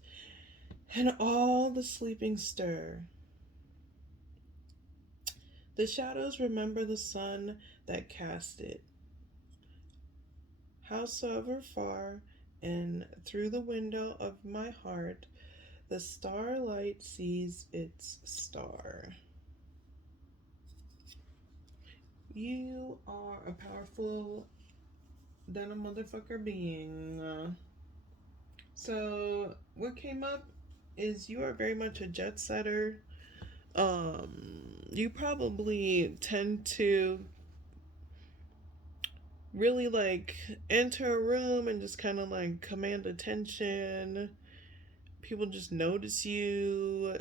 and all the sleeping stir. The shadows remember the sun that cast it. Howsoever far, and through the window of my heart, the starlight sees its star. You are a powerful than a motherfucker being. So what came up is you are very much a jet setter. You probably tend to really like enter a room and just kind of like command attention. People just notice you.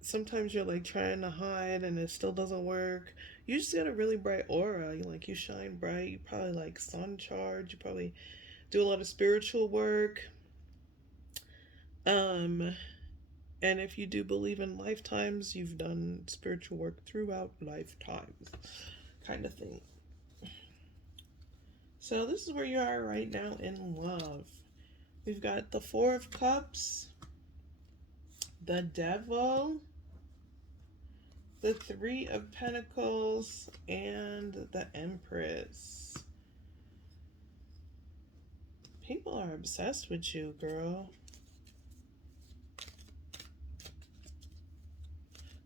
Sometimes you're like trying to hide and it still doesn't work. You just got a really bright aura. You shine bright. You probably like sun charge. You probably do a lot of spiritual work. And if you do believe in lifetimes, you've done spiritual work throughout lifetimes, kind of thing. So this is where you are right now in love. We've got the Four of Cups, the Devil, the Three of Pentacles, and the Empress. People are obsessed with you, girl.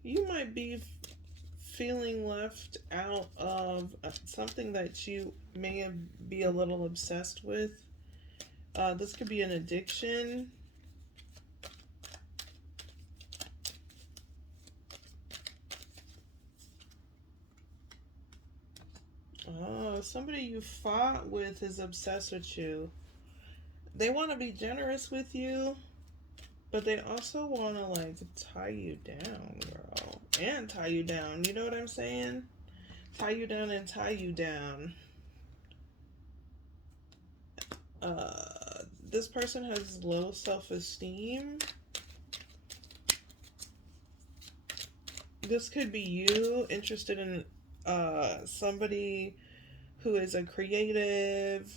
You might be feeling left out of something that you may be a little obsessed with. This could be an addiction. Oh, somebody you fought with is obsessed with you. They want to be generous with you, but they also want to like tie you down, girl. And tie you down. You know what I'm saying? Tie you down and tie you down. This person has low self-esteem. This could be you interested in somebody who is a creative,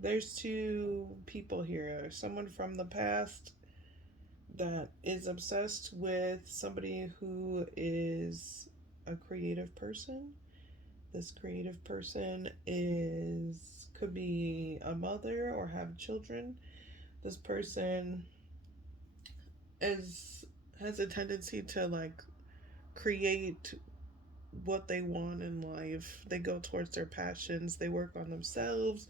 There's two people here. Someone from the past that is obsessed with somebody who is a creative person. This creative person is could be a mother or have children. This person is has a tendency to like create what they want in life. They go towards their passions, they work on themselves,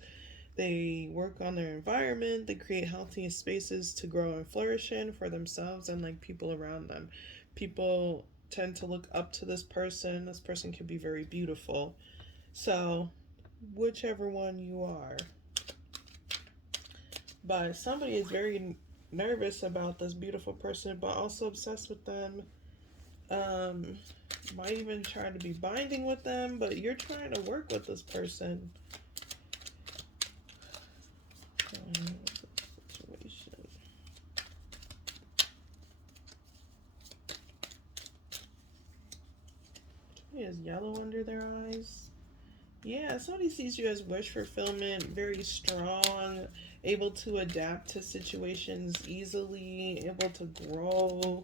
they work on their environment, they create healthy spaces to grow and flourish in for themselves and like people around them. People tend to look up to this person. This person can be very beautiful. So, whichever one you are. But somebody is very nervous about this beautiful person, but also obsessed with them. Um, might even try to be binding with them, but you're trying to work with this person. Situation. He has yellow under their eyes. Yeah, somebody sees you as wish fulfillment, very strong, able to adapt to situations easily, able to grow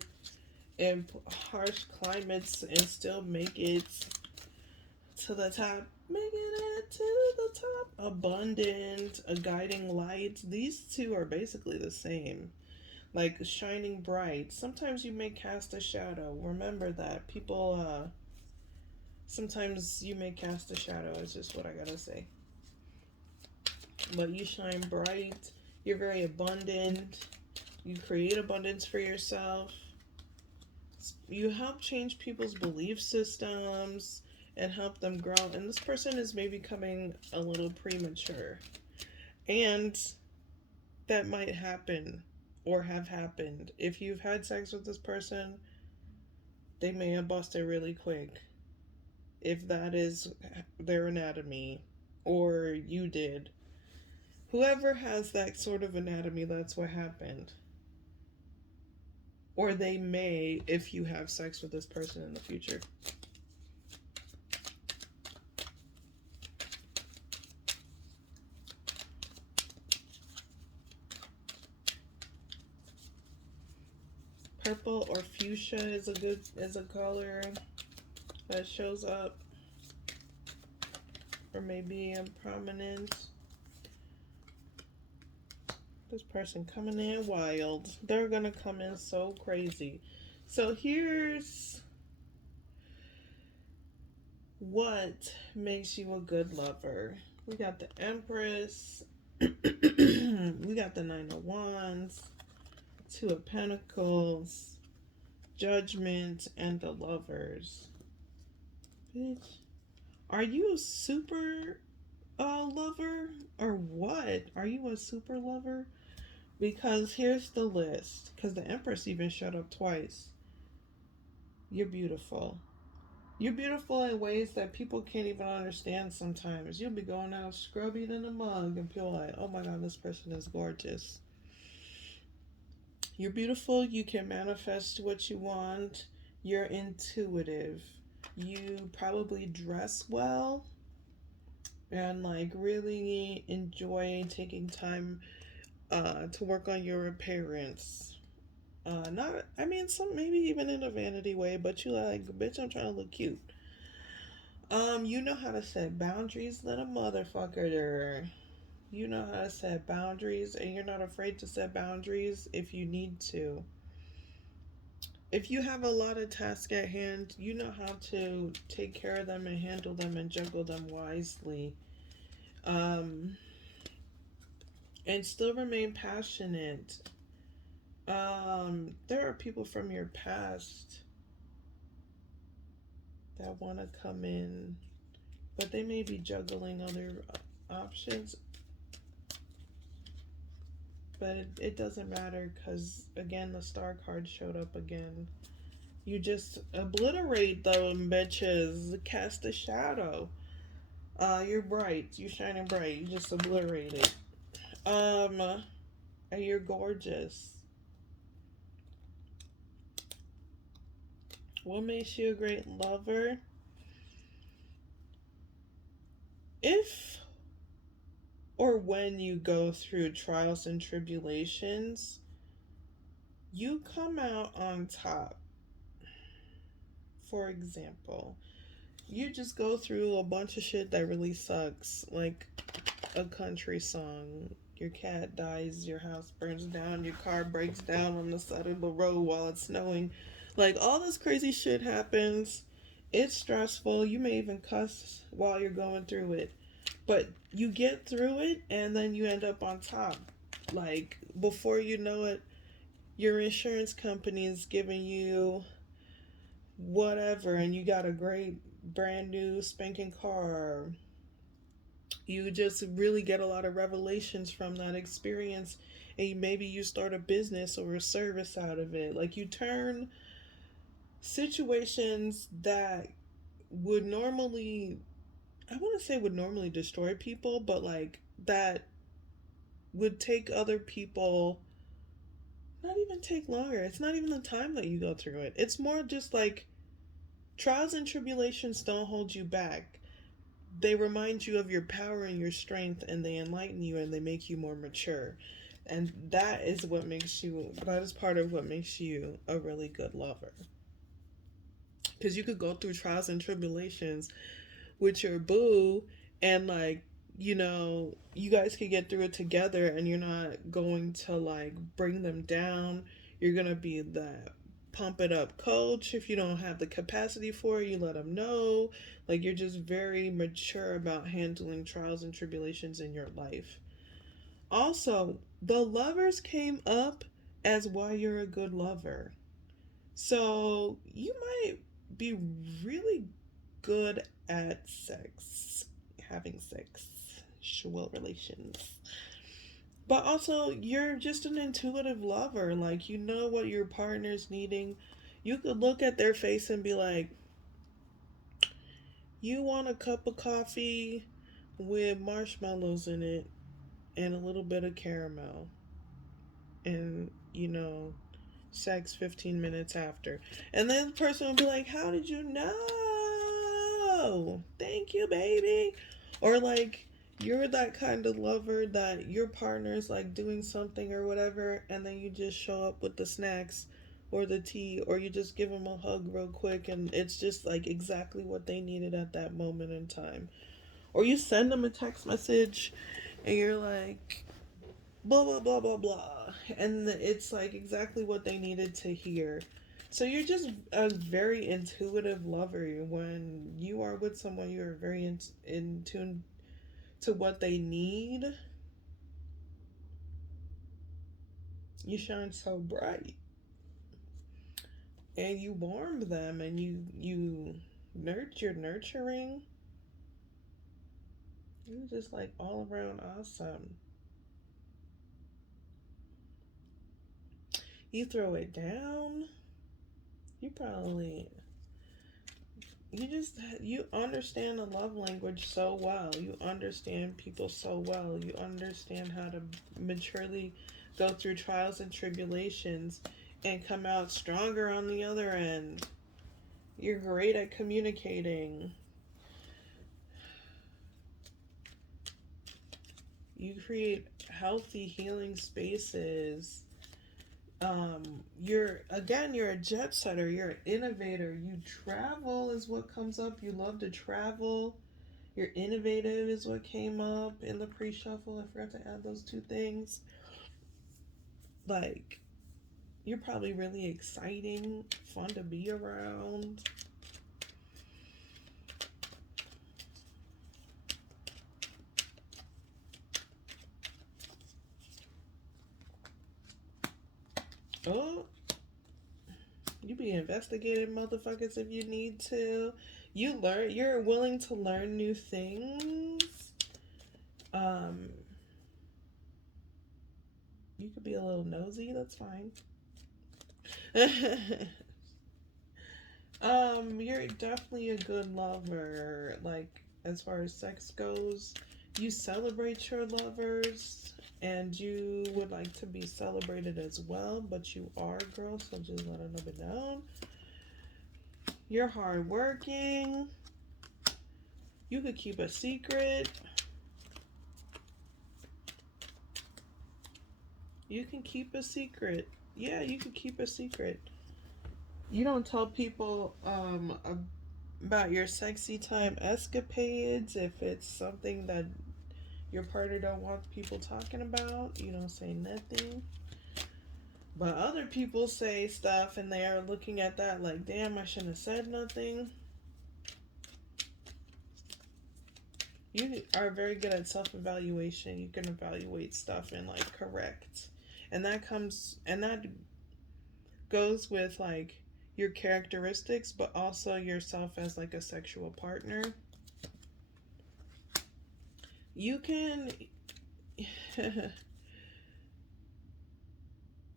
in harsh climates and still make it to the top. Making it to the top. Abundant, a guiding light. These two are basically the same. Like shining bright. Sometimes you may cast a shadow. Remember that. People, sometimes you may cast a shadow, is just what I gotta say. But you shine bright. You're very abundant. You create abundance for yourself. You help change people's belief systems and help them grow. And this person is maybe coming a little premature. And that might happen or have happened. If you've had sex with this person, they may have busted really quick. If that is their anatomy, or you did. Whoever has that sort of anatomy, that's what happened. Or they may if you have sex with this person in the future. Purple or fuchsia is a color that shows up, or maybe in prominent. This person coming in wild. They're gonna come in so crazy. So here's what makes you a good lover. We got the Empress. We got the Nine of Wands, Two of Pentacles, Judgment, and the Lovers. Bitch. Are you a super lover? Or what? Are you a super lover? Because here's the list. Because the Empress even showed up twice. You're beautiful. You're beautiful in ways that people can't even understand sometimes. You'll be going out scrubby in a mug and people are like, oh my god, this person is gorgeous. You're beautiful. You can manifest what you want. You're intuitive. You probably dress well and like really enjoy taking time to work on your appearance. Not, I mean, some maybe even in a vanity way, but you like, bitch, I'm trying to look cute. You know how to set boundaries, little motherfucker. You know how to set boundaries, and you're not afraid to set boundaries if you need to. If you have a lot of tasks at hand, you know how to take care of them and handle them and juggle them wisely. And still remain passionate. There are people from your past that want to come in, but they may be juggling other options. But it doesn't matter because, again, the star card showed up again. You just obliterate them bitches. Cast a shadow. You're bright. You're shining bright. You just obliterate it. And you're gorgeous. What makes you a great lover? or when you go through trials and tribulations, you come out on top. For example, you just go through a bunch of shit that really sucks, like a country song. Your cat dies, your house burns down, your car breaks down on the side of the road while it's snowing. Like, all this crazy shit happens. It's stressful. You may even cuss while you're going through it. But you get through it and then you end up on top. Like, before you know it, your insurance company is giving you whatever, and you got a great brand new spanking car. You just really get a lot of revelations from that experience, and maybe you start a business or a service out of it. Like, you turn situations that would normally, I wouldn't say would normally destroy people, but like that would take other people, not even take longer. It's not even the time that you go through it. It's more just like trials and tribulations don't hold you back. They remind you of your power and your strength, and they enlighten you, and they make you more mature. And that is what makes you, that is part of what makes you a really good lover. Because you could go through trials and tribulations with your boo, and like, you guys could get through it together, and you're not going to like bring them down. You're going to be that pump it up coach. If you don't have the capacity for it, you let them know. Like, you're just very mature about handling trials and tribulations in your life. Also, the lovers came up as why you're a good lover. So you might be really good at sex, having sexual relations. But also, you're just an intuitive lover. Like, you know what your partner's needing. You could look at their face and be like, you want a cup of coffee with marshmallows in it and a little bit of caramel. And, sex 15 minutes after. And then the person will be like, how did you know? Thank you, baby. Or like, you're that kind of lover that your partner's like doing something or whatever, and then you just show up with the snacks or the tea, or you just give them a hug real quick, and it's just like exactly what they needed at that moment in time. Or you send them a text message and you're like, blah blah blah blah blah, and it's like exactly what they needed to hear. So you're just a very intuitive lover. When you are with someone, you're very in tune to what they need. You shine so bright, and you warm them, and you nurturing. You're just like all around awesome. You throw it down. You probably, you understand the love language so well. You understand people so well. You understand how to maturely go through trials and tribulations and come out stronger on the other end. You're great at communicating. You create healthy healing spaces. You're a jet setter. You're an innovator. You travel is what comes up. You love to travel. You're innovative is what came up in the pre-shuffle. I forgot to add those two things. Like, you're probably really exciting, fun to be around. Oh, you be investigating motherfuckers if you need to. You're willing to learn new things. You could be a little nosy, that's fine. You're definitely a good lover. Like, as far as sex goes, you celebrate your lovers, and you would like to be celebrated as well, but you are a girl, so just let it know. You're hardworking. You could keep a secret. You can keep a secret. Yeah, you can keep a secret. You don't tell people about your sexy time escapades if it's something that your partner don't want people talking about. You don't say nothing. But other people say stuff and they are looking at that like, damn, I shouldn't have said nothing. You are very good at self-evaluation. You can evaluate stuff and like correct. And that goes with like your characteristics, but also yourself as like a sexual partner. You can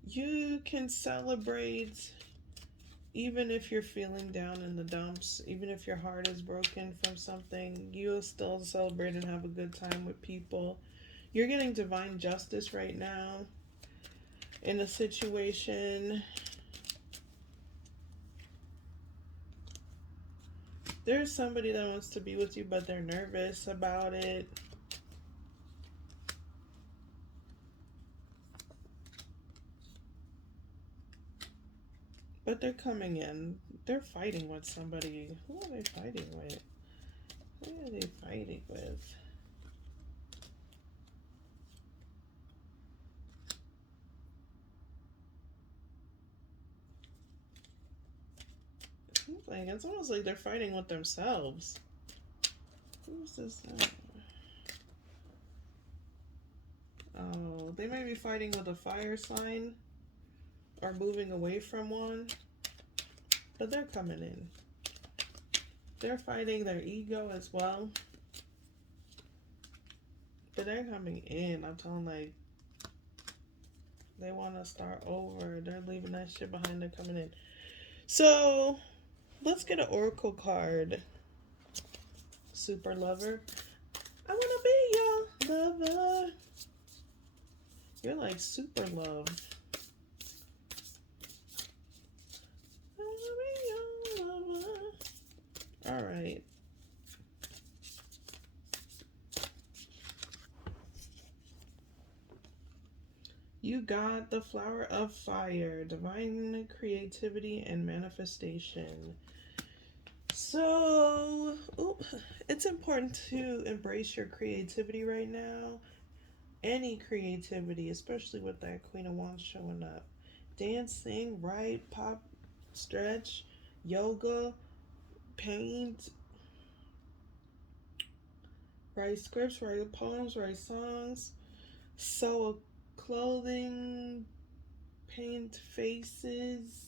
you can celebrate even if you're feeling down in the dumps, even if your heart is broken from something, you'll still celebrate and have a good time with people. You're getting divine justice right now in a situation. There's somebody that wants to be with you, but they're nervous about it. But they're coming in. They're fighting with somebody. Who are they fighting with? Who are they fighting with? It's almost like they're fighting with themselves. Who's this? Oh, they may be fighting with a fire sign or moving away from one, but they're coming in. They're fighting their ego as well, but they're coming in. I'm telling, like, they want to start over. They're leaving that shit behind. They're coming in. So let's get an oracle card. Super lover. I want to be your lover. You're like super love. I want to be your lover. All right. You got the flower of fire, divine creativity and manifestation. So, it's important to embrace your creativity right now. Any creativity, especially with that Queen of Wands showing up. Dancing, write, pop, stretch, yoga, paint, write scripts, write poems, write songs, sew clothing, paint faces,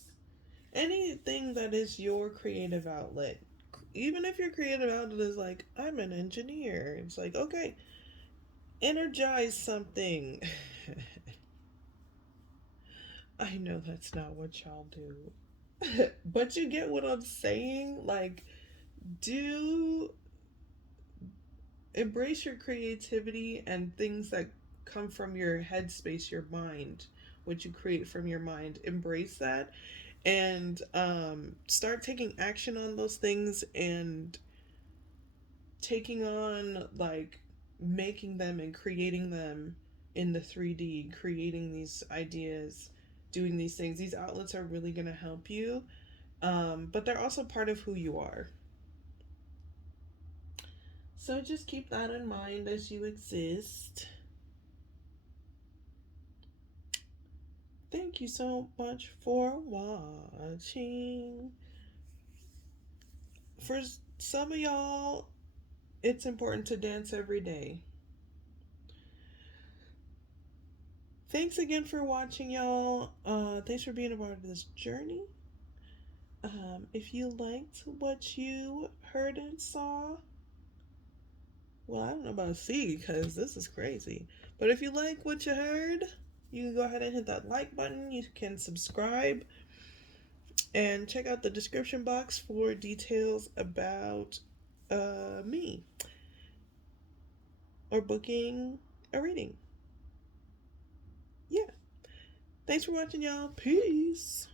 anything that is your creative outlet. Even if your creative outlet is like, I'm an engineer, it's like, okay, energize something. I know that's not what y'all do. But you get what I'm saying? Like, do embrace your creativity and things that come from your headspace, your mind, what you create from your mind. Embrace that and start taking action on those things and taking on, like, making them and creating them in the 3D, creating these ideas, doing these things. These outlets are really going to help you, but they're also part of who you are. So just keep that in mind as you exist. Thank you so much for watching. For some of y'all, it's important to dance every day. Thanks again for watching, y'all. Thanks for being a part of this journey. If you liked what you heard and saw, well, I don't know about see because this is crazy. But if you like what you heard, you can go ahead and hit that like button. You can subscribe and check out the description box for details about me or booking a reading. Yeah. Thanks for watching, y'all. Peace.